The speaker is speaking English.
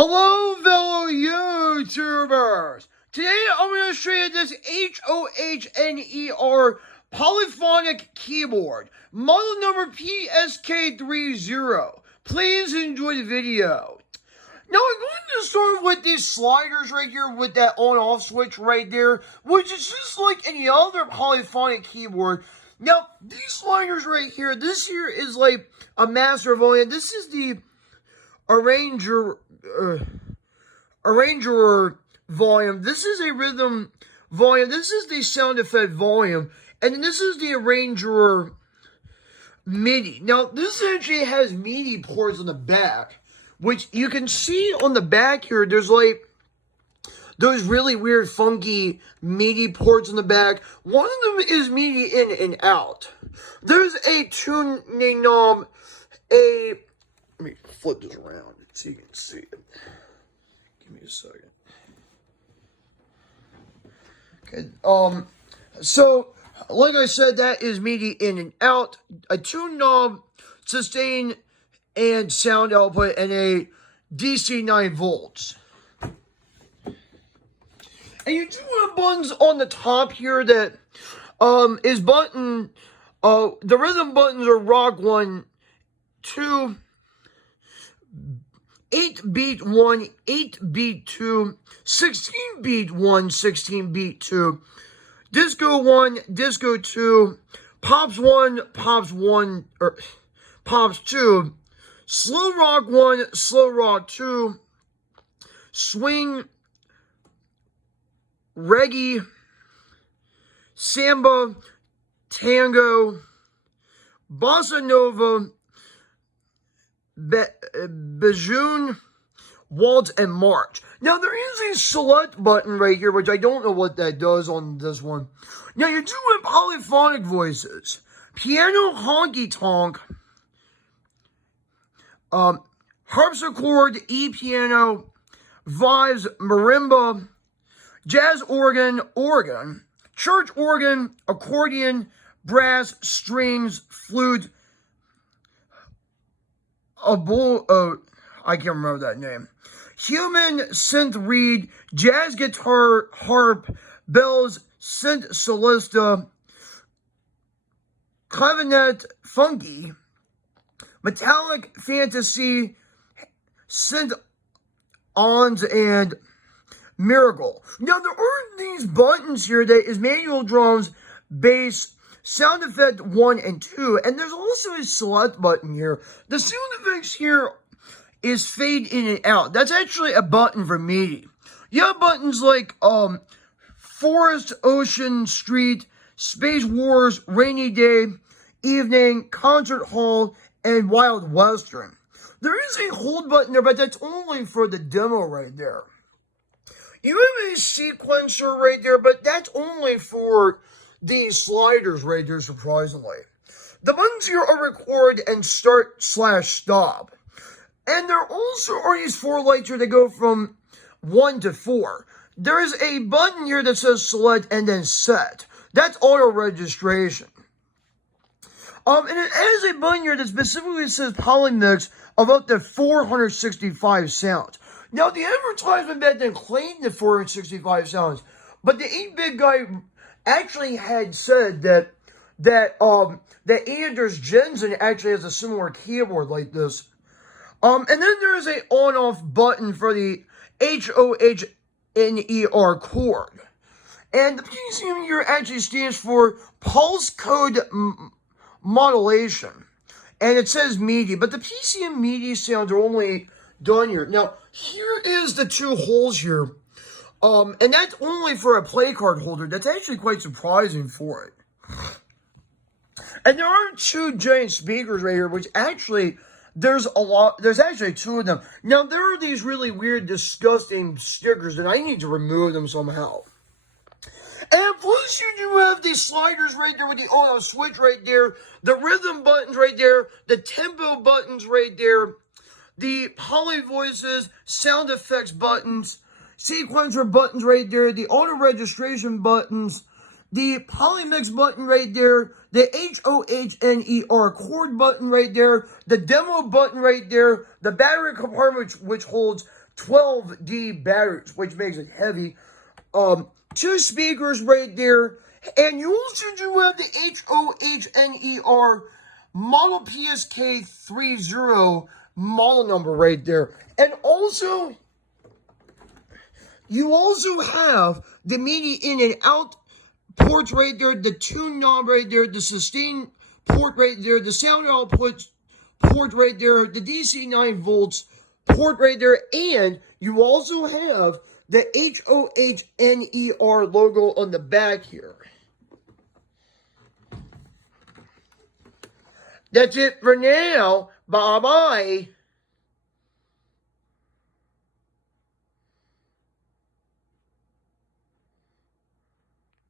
Hello, fellow YouTubers! Today I'm going to show you this Hohner polyphonic keyboard, model number PSK30. Please enjoy the video. Now I'm going to start with these sliders right here with that on-off switch right there, which is just like any other polyphonic keyboard. Now, these sliders right here, this here is like a master volume. This is the arranger volume. This is a rhythm volume. This is the sound effect volume. And then this is the arranger MIDI. Now, this actually has MIDI ports on the back, which you can see on the back here. There's like those really weird, funky MIDI ports on the back. One of them is MIDI in and out. There's a tuning knob, let me flip this around so you can see it. Give me a second. Okay, so, like I said, that is MIDI in and out, a tune knob, sustain, and sound output, and a DC 9 volts. And you do have buttons on the top here that, is button, the rhythm buttons are rock 1, 2, 8 beat 1, 8 beat 2, 16 beat 1, 16 beat 2, disco 1, disco 2, pops 1, pops 1, or pops 2, slow rock 1, slow rock 2, swing, reggae, samba, tango, bossa nova, Bajoon, waltz, and march. Now, there is a select button right here, which I don't know what that does on this one. Now, you're doing polyphonic voices. Piano, honky tonk, harpsichord, E-piano, vibes, marimba, jazz organ, organ, church organ, accordion, brass, strings, flute, I can't remember that name. Human, synth reed, jazz guitar, harp, bells, synth solista, clavinet, funky, metallic, fantasy, synth ons, and miracle. Now, there are these buttons here that is manual drums, bass, sound effect 1 and 2, and there's also a select button here. The sound effects here is fade in and out. That's actually a button for MIDI. You have buttons like forest, ocean, street, space wars, rainy day, evening, concert hall, and wild western. There is a hold button there, but that's only for the demo right there. You have a sequencer right there, but that's only for these sliders right there, surprisingly. The buttons here are record and start/stop. And there also are these 4 lights here that go from 1 to 4. There is a button here that says select and then set. That's auto registration. And it has a button here that specifically says polymix of up to 465 sounds. Now, the advertisement back then claimed the 465 sounds, but the 8-bit guy actually had said that Anders Jensen actually has a similar keyboard like this. And then there is a on-off button for the Hohner chord. And the PCM here actually stands for pulse code modulation. And it says MIDI, but the PCM MIDI sounds are only done here. Now, here is the 2 holes here. And that's only for a play card holder. That's actually quite surprising for it. And there are 2 giant speakers right here, which actually, there's actually 2 of them. Now, there are these really weird, disgusting stickers, and I need to remove them somehow. And plus, you do have these sliders right there with the on-off switch right there, the rhythm buttons right there, the tempo buttons right there, the poly voices, sound effects buttons, sequencer buttons right there, the auto registration buttons, the polymix button right there, the Hohner chord button right there, the demo button right there, the battery compartment which holds 12D batteries, which makes it heavy. 2 speakers right there. And you also do have the Hohner model PSK 30 model number right there. And also, you also have the media in and out ports right there, the tune knob right there, the sustain port right there, the sound output port right there, the DC 9 volts port right there, and you also have the Hohner logo on the back here. That's it for now. Bye-bye.